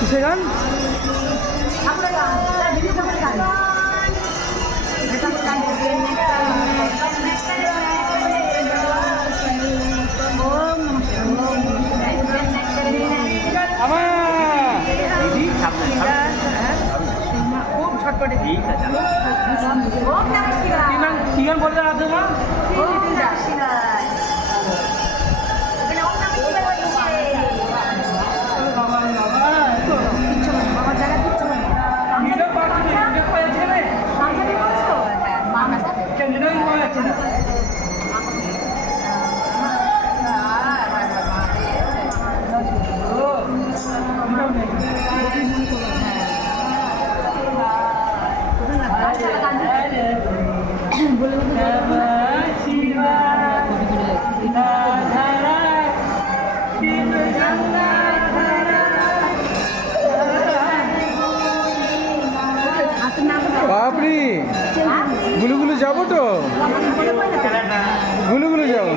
কিসের গান? খুব ছটপটে কি গান বলতে রাধে মা? বাপরি গুলুগুলু যাবো তো, গুলুগুলু যাবো।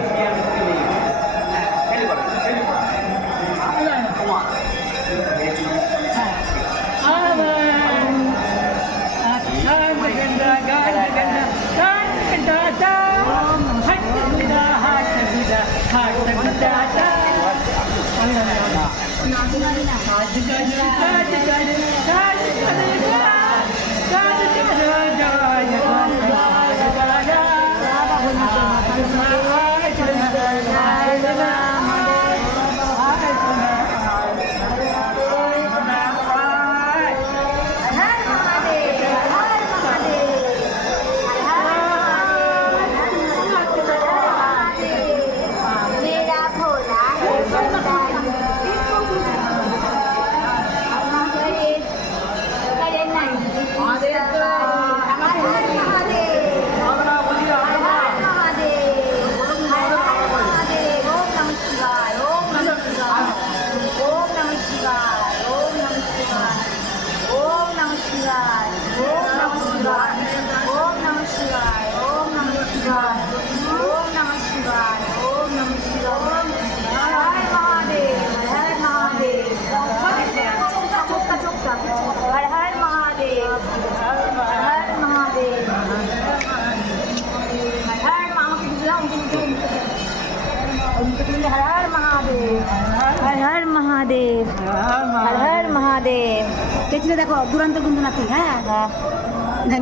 পেছনে দেখো দুরন্ত কিন্তু নাকি। হ্যাঁ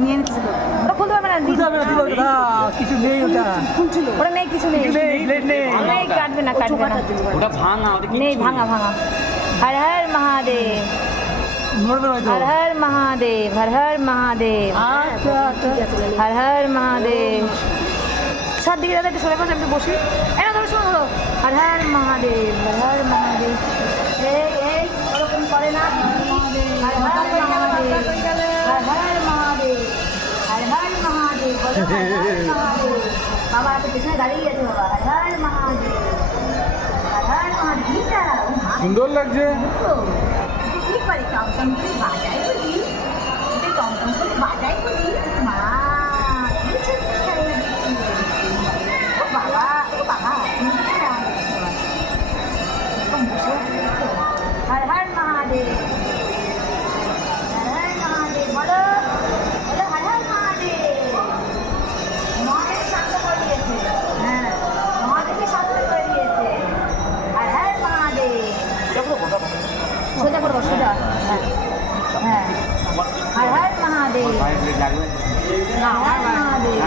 নিয়ে নিচ্ছি ওটা খুলতে পারবে না, কিছু নেই ওটা, খুলছিল ওটা নেই, কিছু নেই, নেই, কাটবে না, কাটবে না, ওটা ভাঙা, নেই, ভাঙা ভাঙা। হর হর মহাদেব, হর হর মহাদেব, হর হর মহাদেব, হর হর মহাদেব। সব দিকে দাদা একটু সরে বসে, একটু বসি, এনা ধরো, শোনো ধরো। হর হর মহাদেব, হর হর মহাদেব। এই ওরকম করে না। হর হর মহাদেব, হর হর মহাদেব, হর হর মহাদেব, বলো হর হর মহাদেব। বাবা এত পেছনে দাঁড়িয়ে গেছে বাবা। হর হর মহাদেব, হর হর মহাদেব। সুন্দর লাগছে। কি করে টমটম করে বাজাই বুঝি, টমটম করে বাজাই বুঝি। মা ও বাবা, ও বাবা, হর হর মহাদেব, হর হর মহাদেব, বলো বলো হর হর মহাদেব। মহাদেব শান্ত করে দিয়েছে, হ্যাঁ মহাদেবকে শান্ত করে দিয়েছে। হর হর মহাদেব, সোজা করবো, সোজা। হ্যাঁ হ্যাঁ, হর হর মহাদেব, হর হর মহাদেব।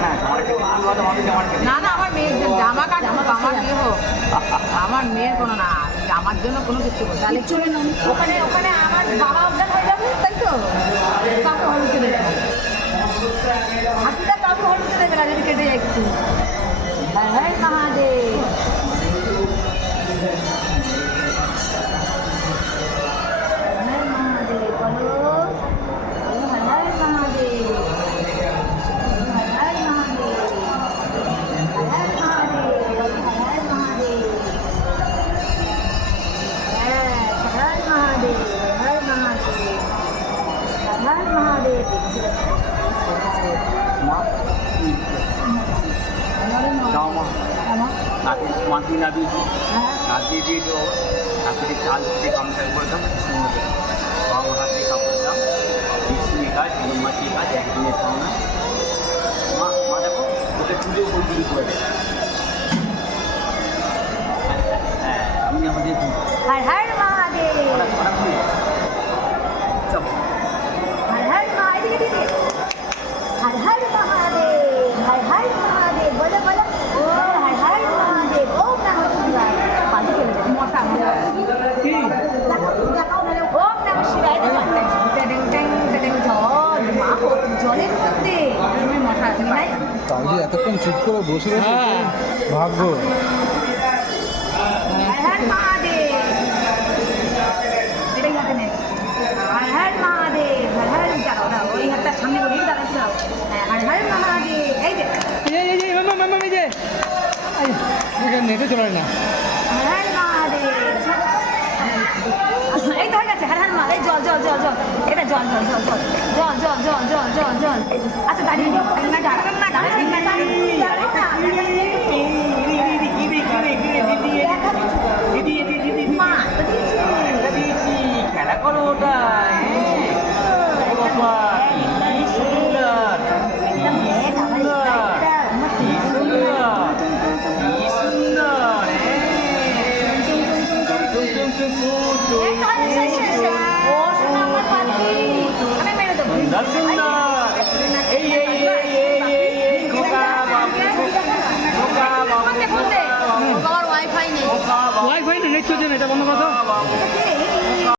না না, আমার মেয়ের জন্য জামা কাটবো, আমার বিয়ে হোক, আমার মেয়ের কোনো না, আমার জন্য কোনো কিছু করবো। তাহলে চলে না, ওখানে ওখানে আমার বাবা অজ্ঞান হয়ে যাবে, তাই তো কাউকে হলুদে দেবে, হাতিটা কাউকে হলুদে দেবে না যদি কেটে যায় একটু। হর হর মহাদেব, মাটি না দিয়ে দিয়ে তো চাল দিয়ে কামটা করে দাও। মা ঠিক আছে একদিনে খাও না মা মা দেখো ওদের পুজো করে করে দেয় হ্যাঁ আমি আমাদের हर हर महादेव हर हर महादेव हर हर महादेव हर हर महादेव बोलो बोलो हर हर महादेव ओम नमः शिवाय पांच के लिए मोटा ओम नमः शिवाय टेंग टेंग टेंग জল মা কত জলের মধ্যে তুমি মশা তুমি নাই তাই যে এতক্ষণ চুপ করে বসে রয়েছে ভাগ্য हर हर महादेव এটা কি হাতে নে हर हर महादेव हर हर जाओ না ওই হাতটা সামনে করে দিয়ে দাঁড়াতে দাও हर हर महादेव এই যে নেটে চলে না हर हर महादेव এই তো হয়ে গেছে हर हर महादेव জল জল জল জল এটা জল জল জল জল জল জল জল জল জল জল আচ্ছা দাঁড়িয়ে না দাঁড়াবেন না দাঁড়াবেন না মা তো দিয়েছি খেলা করো ওটা বাবা কি সুন্দর কি সুন্দর কি সুন্দর এই এই এই এই এই এই খোকা বাবু খোকা বাবু বাবার ওয়াইফাই নেই খোকা বাবু ওয়াইফাই না নেট চলছে না এটা বন্ধ করো বাবু